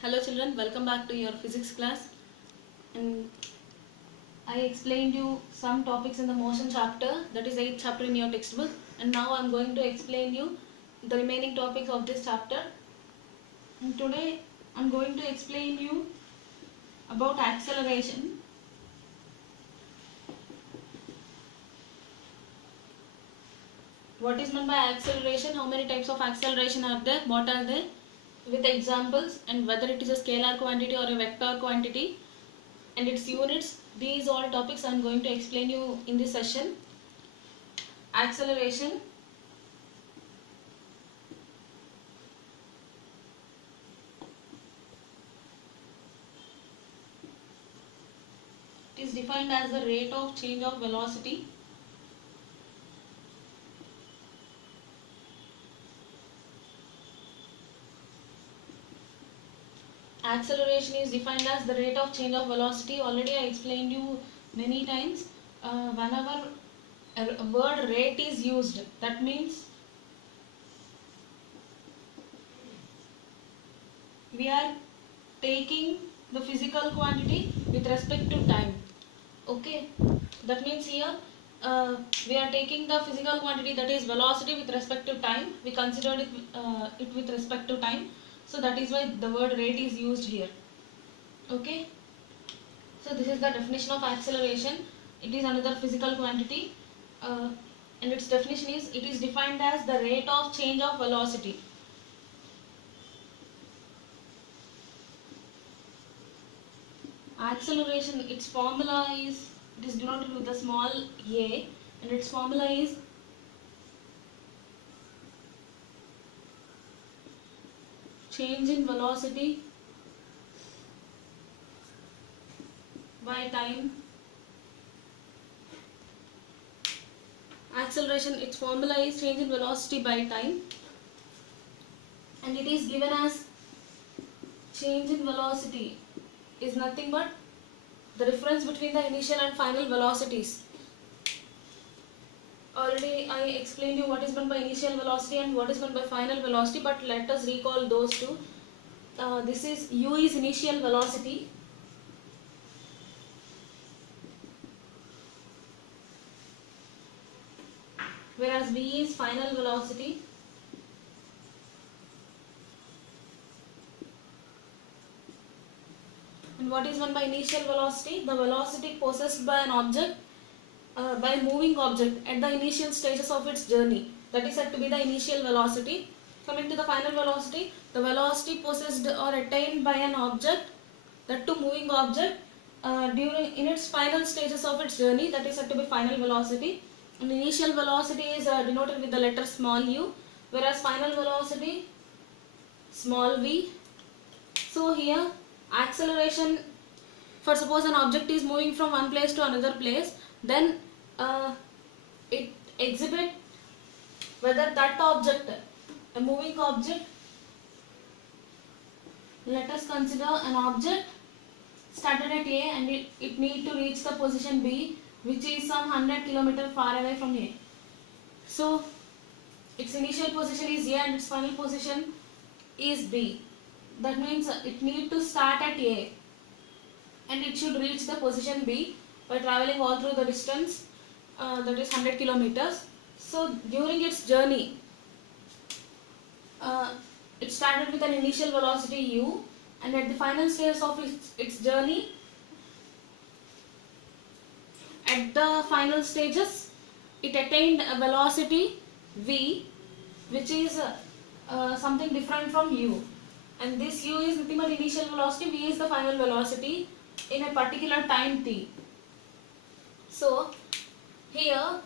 Hello children, welcome back to your physics class. And I explained you some topics in the motion chapter, that is 8th chapter in your textbook, and now I am going to explain you the remaining topics of this chapter. And today I am going to explain you about acceleration. What is meant by acceleration? How many types of acceleration are there? What are they? With examples, and whether it is a scalar quantity or a vector quantity, and its units. These all topics I am going to explain you in this session. Acceleration is defined as the rate of change of velocity Acceleration is defined as the rate of change of velocity. Already I explained you many times. Whenever a word rate is used, that means we are taking the physical quantity with respect to time. Okay, that means here we are taking the physical quantity, that is velocity, with respect to time. We considered it with respect to time. So that is why the word rate is used here. Okay. So this is the definition of acceleration. It is another physical quantity, and its definition is, it is defined as the rate of change of velocity. Acceleration, its formula is, it is denoted with a small a, and its formula is change in velocity by time. Acceleration, its formula is change in velocity by time, and it is given as change in velocity is nothing but the difference between the initial and final velocities. Already I explained you what is meant by initial velocity and what is meant by final velocity, but let us recall those two. This is u is initial velocity, whereas v is final velocity. And what is meant by initial velocity? The velocity possessed by an object, by a moving object at the initial stages of its journey. That is said to be the initial velocity. Coming to the final velocity, the velocity possessed or attained by an object, that too moving object, in its final stages of its journey, that is said to be final velocity. And initial velocity is denoted with the letter small u, whereas final velocity small v. So here acceleration, for suppose an object is moving from one place to another place, then it exhibit whether that object, a moving object, let us consider an object started at A and it need to reach the position B, which is some 100 km far away from A. So its initial position is A and its final position is B. That means it need to start at A and it should reach the position B by traveling all through the distance, that is 100 kilometers. So during its journey, it started with an initial velocity u, and at the final stage of its journey, at the final stages, it attained a velocity v, which is something different from u. And this u is nothing but initial velocity, v is the final velocity in a particular time t. So here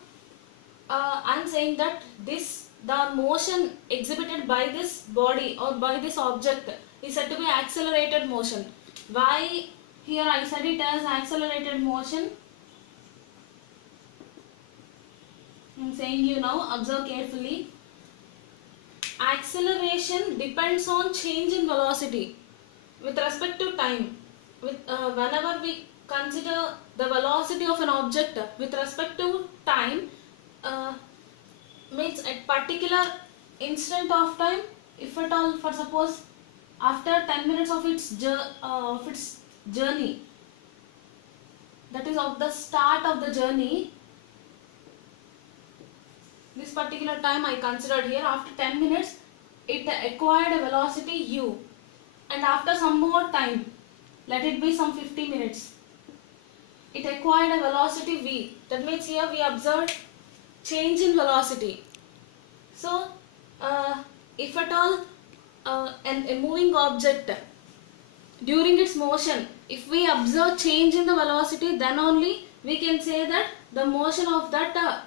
I am saying that the motion exhibited by this body or by this object is said to be accelerated motion. Why here I said it as accelerated motion? I am saying you now, observe carefully. Acceleration depends on change in velocity with respect to time. Whenever we consider the velocity of an object with respect to time, means at particular instant of time, if at all, for suppose after 10 minutes of its journey, that is of the start of the journey, this particular time I considered here, after 10 minutes it acquired a velocity u, and after some more time, let it be some 50 minutes, it acquired a velocity v. That means here we observed change in velocity. So if at all a moving object during its motion, if we observe change in the velocity, then only we can say that the motion of that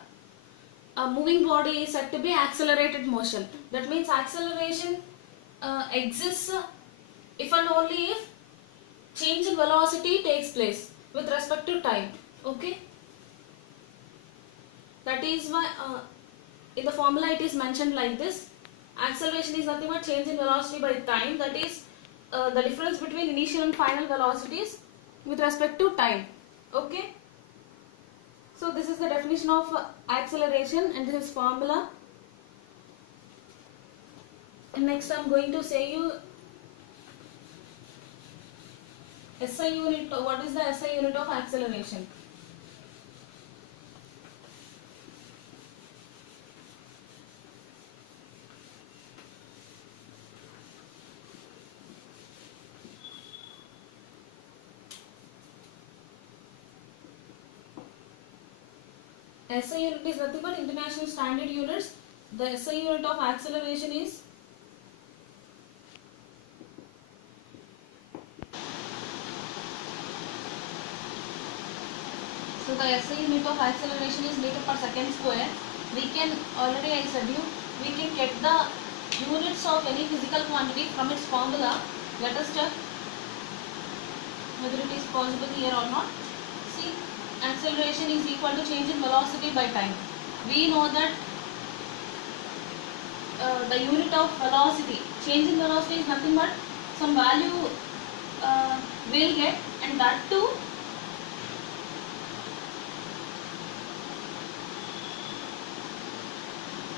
moving body is said to be accelerated motion. That means acceleration exists if and only if change in velocity takes place with respect to time. Okay, that is why in the formula it is mentioned like this: acceleration is nothing but change in velocity by time, that is the difference between initial and final velocities with respect to time. Okay, so this is the definition of acceleration, and this is formula. And next I am going to say you SI unit. What is the SI unit of acceleration? SI unit is nothing but international standard units. The SI unit of acceleration is so the SI unit of acceleration is meter per second square. We can already, I said you, we can get the units of any physical quantity from its formula. Let us check whether it is possible here or not. See, acceleration is equal to change in velocity by time. We know that the unit of velocity, change in velocity is nothing but some value we'll get, and that too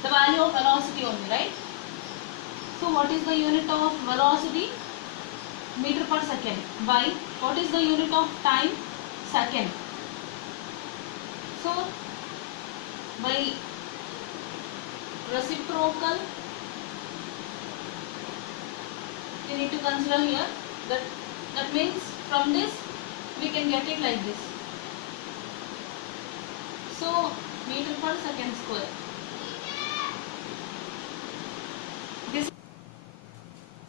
the value of velocity only, right? So what is the unit of velocity? Meter per second. By what is the unit of time? Second. So by reciprocal, you need to consider here that means from this we can get it like this. So meter per second square.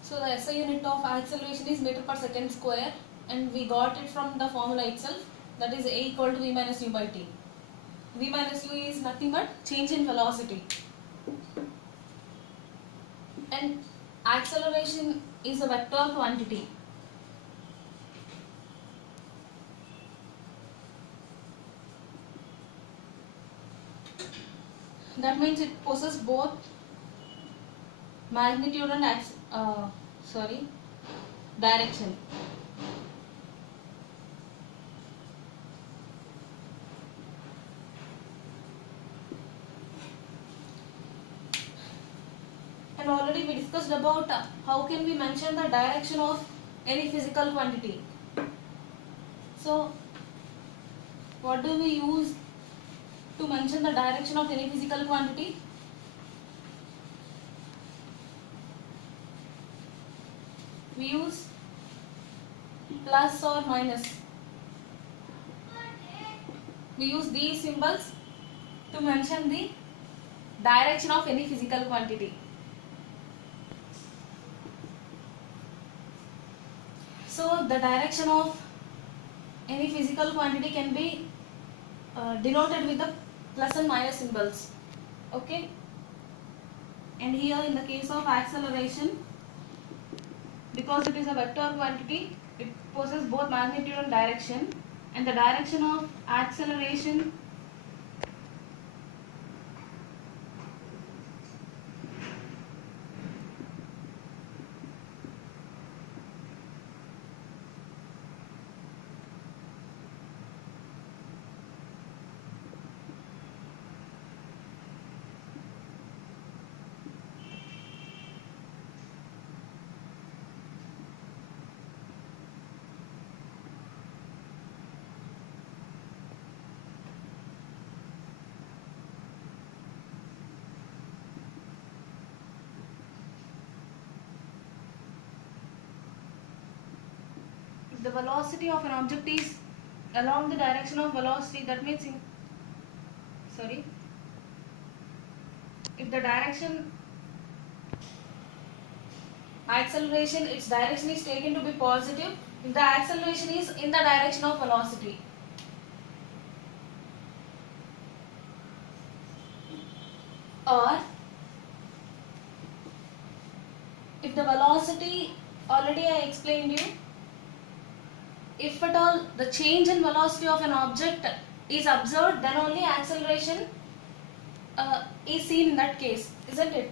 So the SI unit of acceleration is meter per second square, and we got it from the formula itself, that is A equal to V minus U by T. V minus U is nothing but change in velocity, and acceleration is a vector quantity. That means it possesses both magnitude and direction. And already we discussed about how can we mention the direction of any physical quantity. So what do we use to mention the direction of any physical quantity? We use plus or minus. We use these symbols to mention the direction of any physical quantity. So the direction of any physical quantity can be denoted with the plus and minus symbols. Okay. And here in the case of acceleration, because it is a vector quantity, it possesses both magnitude and direction, and the direction of acceleration the velocity of an object is along the direction of velocity, that means if the direction acceleration, its direction is taken to be positive if the acceleration is in the direction of velocity. Or if the velocity, already I explained you, if at all the change in velocity of an object is observed, then only acceleration is seen in that case, isn't it?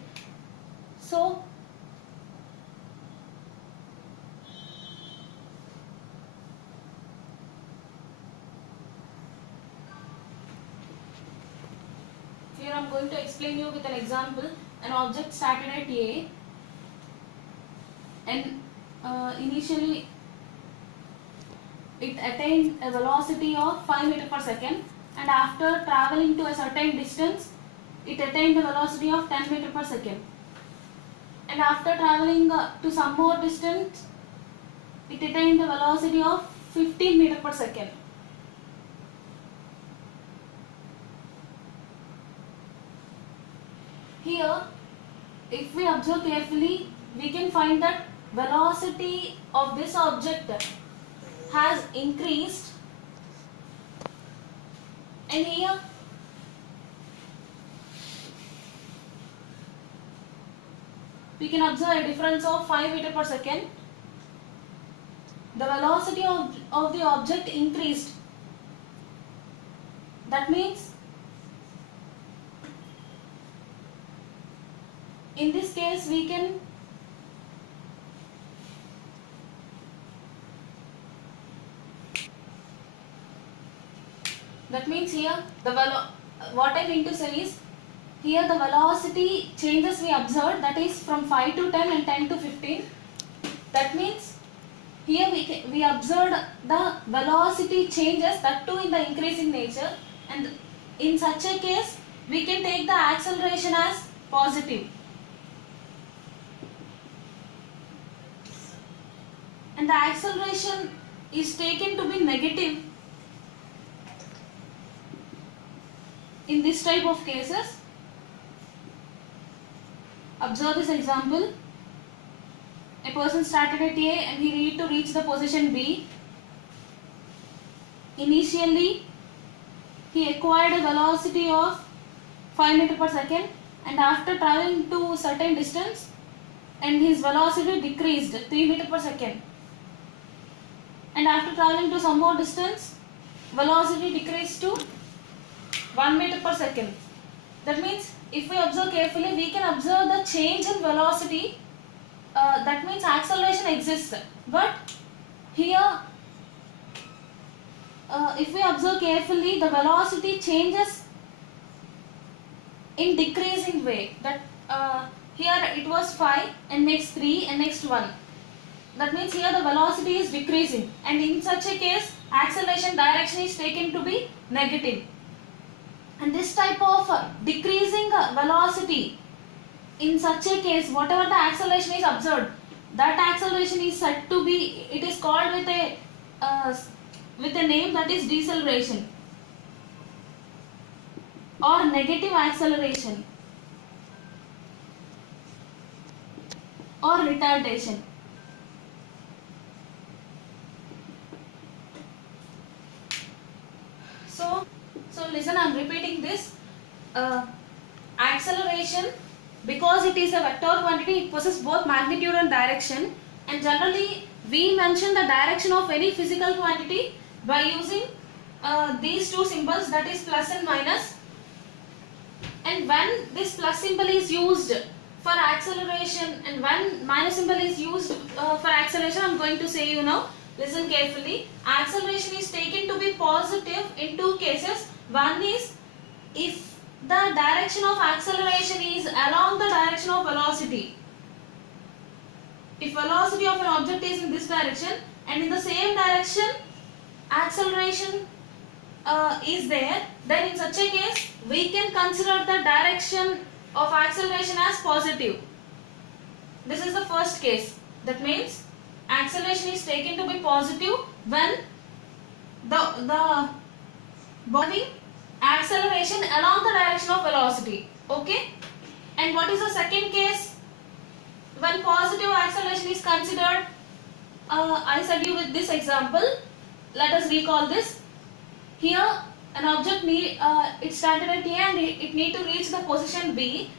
So here I am going to explain you with an example. An object started at A and initially it attained a velocity of 5 meters per second, and after traveling to a certain distance it attained a velocity of 10 meters per second, and after traveling to some more distance it attained a velocity of 15 meters per second. Here if we observe carefully, we can find that velocity of this object has increased, and here we can observe a difference of 5 meters per second. The velocity of the object increased. That means in this case we can here what I mean to say is, here the velocity changes we observed, that is from 5 to 10 and 10 to 15. That means here we observed the velocity changes, that too in the increasing nature, and in such a case we can take the acceleration as positive. And the acceleration is taken to be negative in this type of cases. Observe this example. A person started at A and he needed to reach the position B. Initially, he acquired a velocity of 5 meters per second, and after traveling to a certain distance, and his velocity decreased 3 meters per second. And after traveling to some more distance, velocity decreased to 1 meter per second. That means if we observe carefully, we can observe the change in velocity. That means acceleration exists. But here, if we observe carefully, the velocity changes in decreasing way. That here it was 5 and next 3 and next 1. That means here the velocity is decreasing, and in such a case acceleration direction is taken to be negative. And this type of decreasing velocity, in such a case whatever the acceleration is observed, that acceleration is said to be, it is called with a name, that is deceleration or negative acceleration or retardation. So listen, I am repeating this. Acceleration, because it is a vector quantity, it possesses both magnitude and direction, and generally we mention the direction of any physical quantity by using these two symbols, that is plus and minus. And when this plus symbol is used for acceleration and when minus symbol is used for acceleration, I am going to say you now. Listen carefully. Acceleration is taken to be positive in two cases. One is if the direction of acceleration is along the direction of velocity. If velocity of an object is in this direction and in the same direction acceleration is there, then in such a case we can consider the direction of acceleration as positive. This is the first case. That means acceleration is taken to be positive when the body acceleration along the direction of velocity. Okay. And what is the second case? When positive acceleration is considered, I said you with this example. Let us recall this. Here an object it started at A and it need to reach the position B,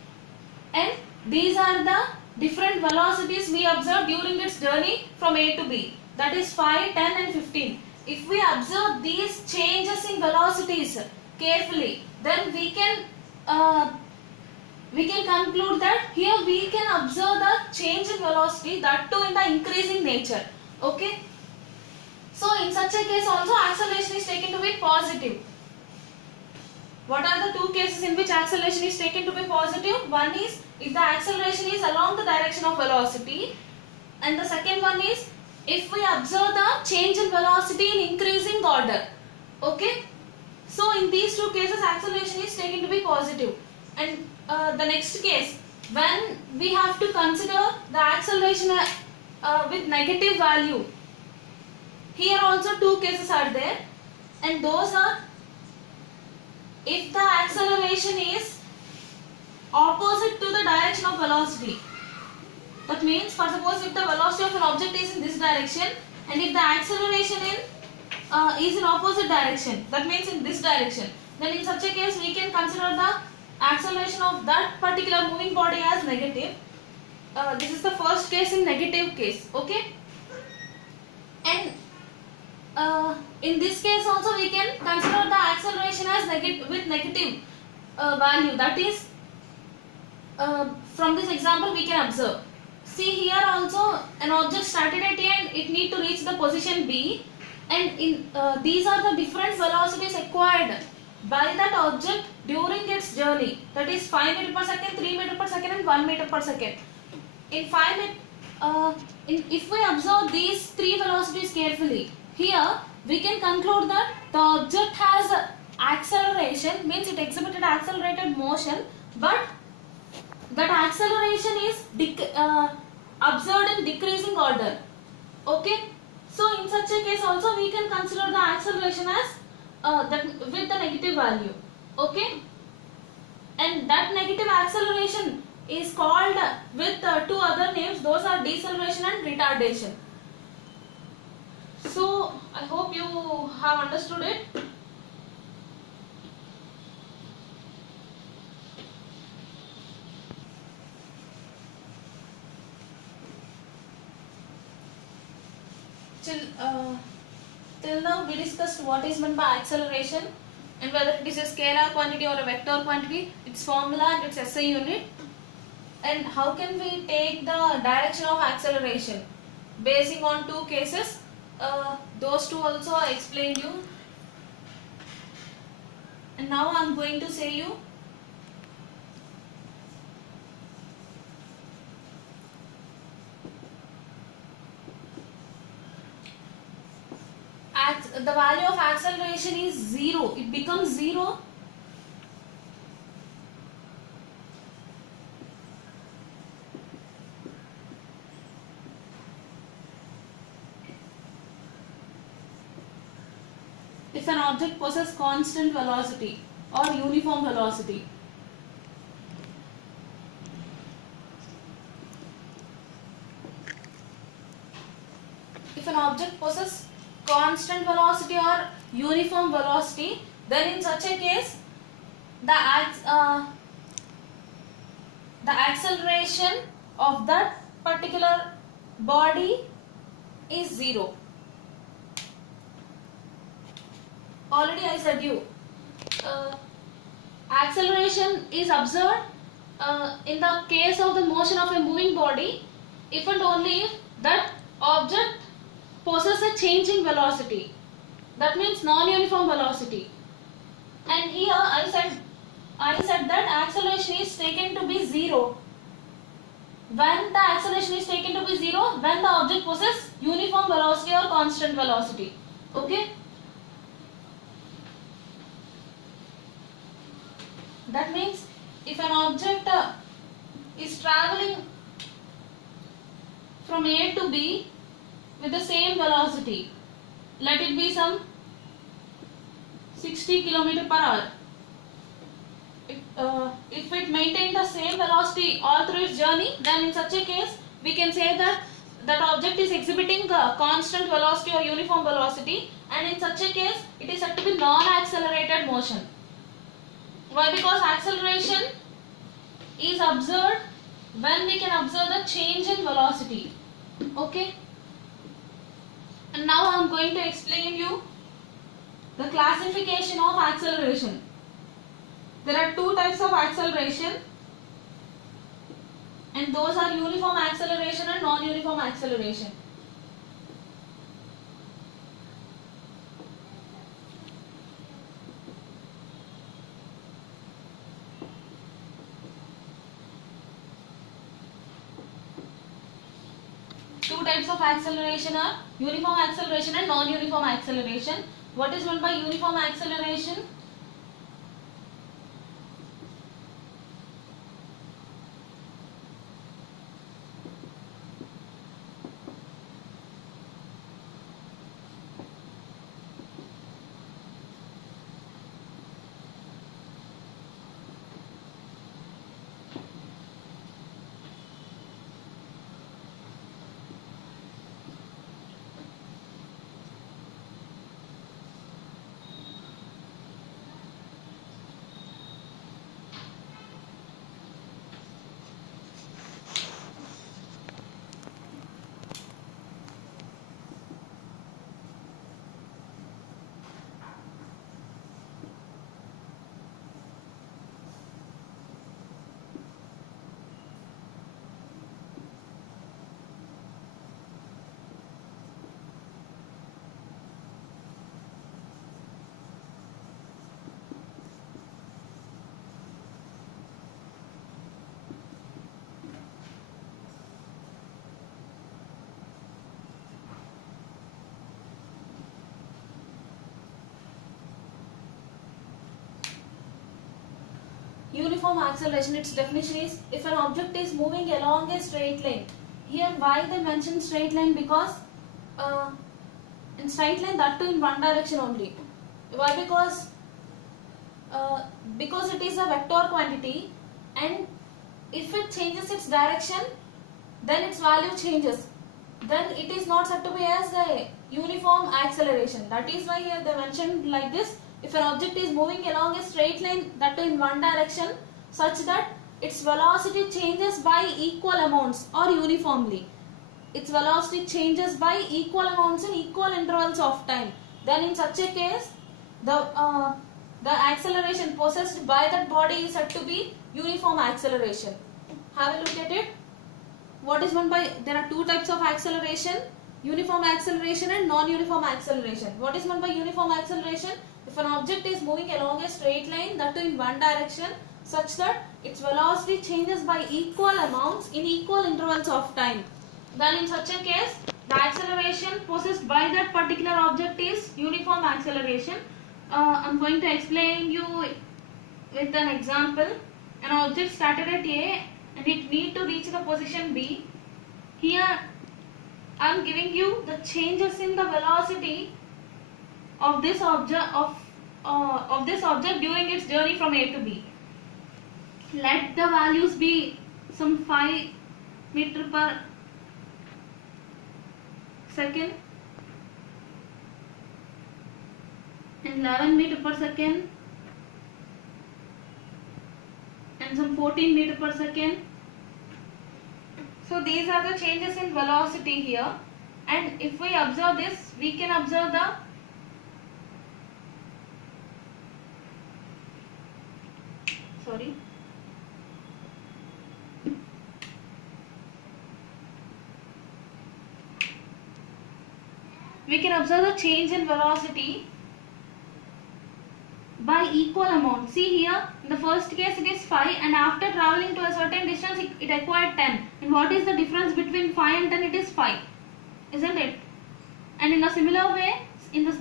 and these are the different velocities we observed during its journey from A to B. That is 5, 10 and 15. If we observe these changes in velocities carefully, then we can conclude that here we can observe the change in velocity, that too in the increasing nature. Okay. So in such a case also acceleration is taken to be positive. What are the two cases in which acceleration is taken to be positive? One is if the acceleration is along the direction of velocity, and the second one is if we observe the change in velocity in increasing order. Okay. So in these two cases acceleration is taken to be positive. And the next case, when we have to consider the acceleration with negative value, here also two cases are there, and those are if the acceleration is opposite to the direction of velocity. That means, for suppose if the velocity of an object is in this direction and if the acceleration is in opposite direction, that means in this direction, then in such a case we can consider the acceleration of that particular moving body as negative. This is the first case in negative case. Okay. And in this case also we can consider the acceleration as with negative value. That is, from this example we can observe. See, here also an object started at A and it need to reach the position B, and in these are the different velocities acquired by that object during its journey. That is 5 meter per second, 3 meter per second and 1 meter per second. In if we observe these three velocities carefully, here we can conclude that the object has acceleration, means it exhibited accelerated motion, but that acceleration is observed in decreasing order. Okay. So in such a case also we can consider the acceleration as with the negative value. Okay. And that negative acceleration is called with two other names. Those are deceleration and retardation. So I hope you have understood it. Till now we discussed what is meant by acceleration and whether it is a scalar quantity or a vector quantity, its formula and its SI unit, and how can we take the direction of acceleration basing on two cases. Those two also I explained you, and now I am going to say you the value of acceleration is 0. It becomes 0 if an object possesses constant velocity or uniform velocity. If an object possesses constant velocity or uniform velocity, then in such a case the acceleration of that particular body is 0. Already I said you acceleration is observed in the case of the motion of a moving body if and only if that object possesses a changing velocity. That means non-uniform velocity. And here I said that acceleration is taken to be 0. When the acceleration is taken to be 0, when the object possesses uniform velocity or constant velocity. Okay. That means if an object is traveling from A to B with the same velocity, let it be some 60 km per hour. If it maintains the same velocity all through its journey, then in such a case we can say that that object is exhibiting a constant velocity or uniform velocity, and in such a case it is said to be non-accelerated motion. Why? Because acceleration is observed when we can observe the change in velocity. Okay, and now I am going to explain you the classification of acceleration. There are two types of acceleration, and those are uniform acceleration and non-uniform acceleration. Two types of acceleration are uniform acceleration and non-uniform acceleration. What is meant by uniform acceleration? Uniform acceleration, its definition is if an object is moving along a straight line. Here why they mention straight line? Because in straight line, that too in one direction only. Why? Because it is a vector quantity, and if it changes its direction, then its value changes. Then it is not said to be as a uniform acceleration. That is why here they mentioned like this. If an object is moving along a straight line, that too in one direction, such that its velocity changes by equal amounts or uniformly. Its velocity changes by equal amounts in equal intervals of time. Then in such a case, the acceleration possessed by that body is said to be uniform acceleration. Have a look at it. What is meant by, there are two types of acceleration, uniform acceleration and non-uniform acceleration. What is meant by uniform acceleration? If an object is moving along a straight line, that too in one direction, such that its velocity changes by equal amounts in equal intervals of time, then in such a case, the acceleration possessed by that particular object is uniform acceleration. I am going to explain you with an example. An object started at A and it need to reach the position B. Here I am giving you the changes in the velocity of this object during its journey from A to B. Let the values be some 5 meter per second and 11 meter per second and some 14 meter per second. So these are the changes in velocity here, and if we observe this, we can observe the change in velocity by equal amount. See here, in the first case it is 5, and after traveling to a certain distance it acquired 10. And what is the difference between 5 and 10? It is 5, isn't it? And in a similar way, in the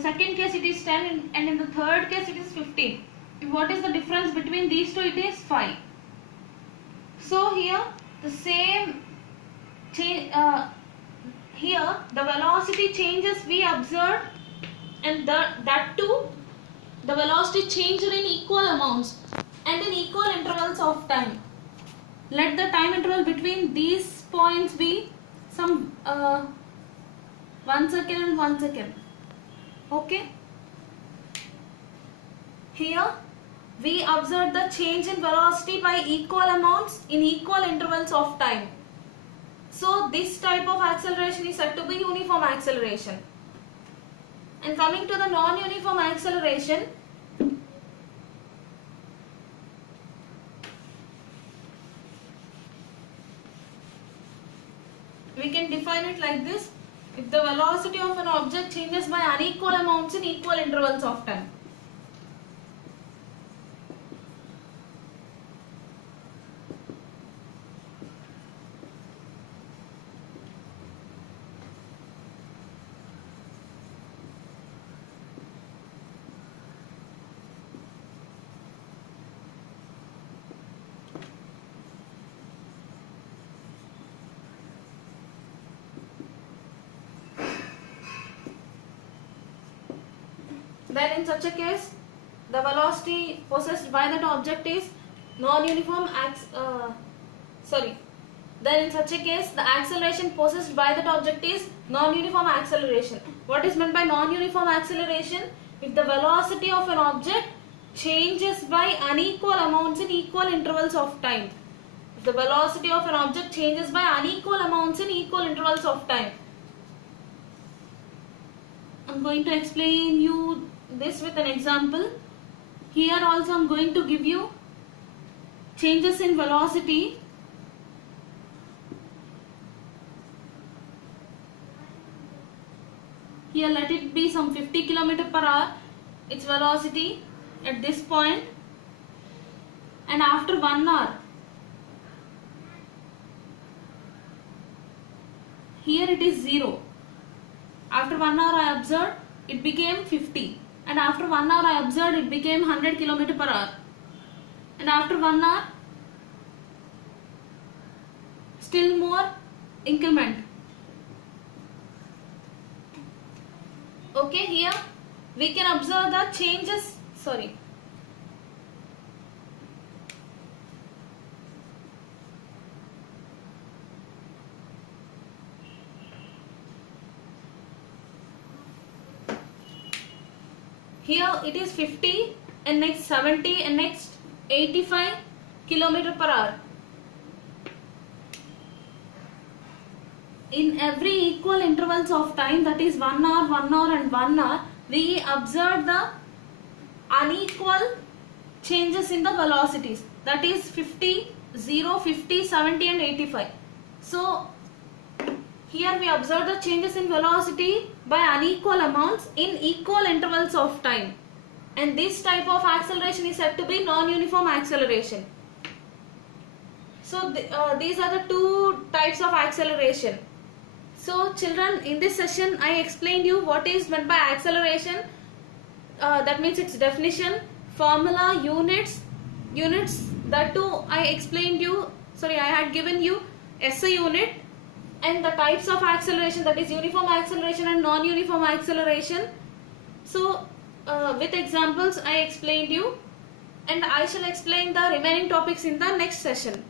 second case it is 10, and in the third case it is 15. And what is the difference between these two? It is 5. So here the same change, here the velocity changes we observed, and that too the velocity changed in equal amounts and in equal intervals of time. Let the time interval between these points be some 1 second and 1 second. Okay. Here we observe the change in velocity by equal amounts in equal intervals of time. So this type of acceleration is said to be uniform acceleration. And coming to the non-uniform acceleration, we can define it like this: if the velocity of an object changes by unequal amounts in equal intervals of time. Then in such a case, the velocity possessed by that object is non-uniform Then in such a case, the acceleration possessed by that object is non-uniform acceleration. What is meant by non-uniform acceleration? If the velocity of an object changes by unequal amounts in equal intervals of time. If the velocity of an object changes by unequal amounts in equal intervals of time. I'm going to explain you this with an example. Here also I'm going to give you changes in velocity. Here let it be some 50 km per hour, its velocity at this point, and after 1 hour, here it is 0. After 1 hour I observed it became 50, and after 1 hour I observed it became 100 km per hour, and after 1 hour still more increment. Okay, here we can observe the changes. Here it is 50, and next 70, and next 85 km per hour. In every equal intervals of time, that is 1 hour, 1 hour and 1 hour, we observe the unequal changes in the velocities. That is 50, 0, 50, 70 and 85. So here we observe the changes in velocity by unequal amounts in equal intervals of time. And this type of acceleration is said to be non-uniform acceleration. So these are the two types of acceleration. So children, in this session I explained you what is meant by acceleration. That means its definition, formula, units. That too I explained you. I had given you SI unit, and the types of acceleration, that is uniform acceleration and non-uniform acceleration. So with examples I explained you, and I shall explain the remaining topics in the next session.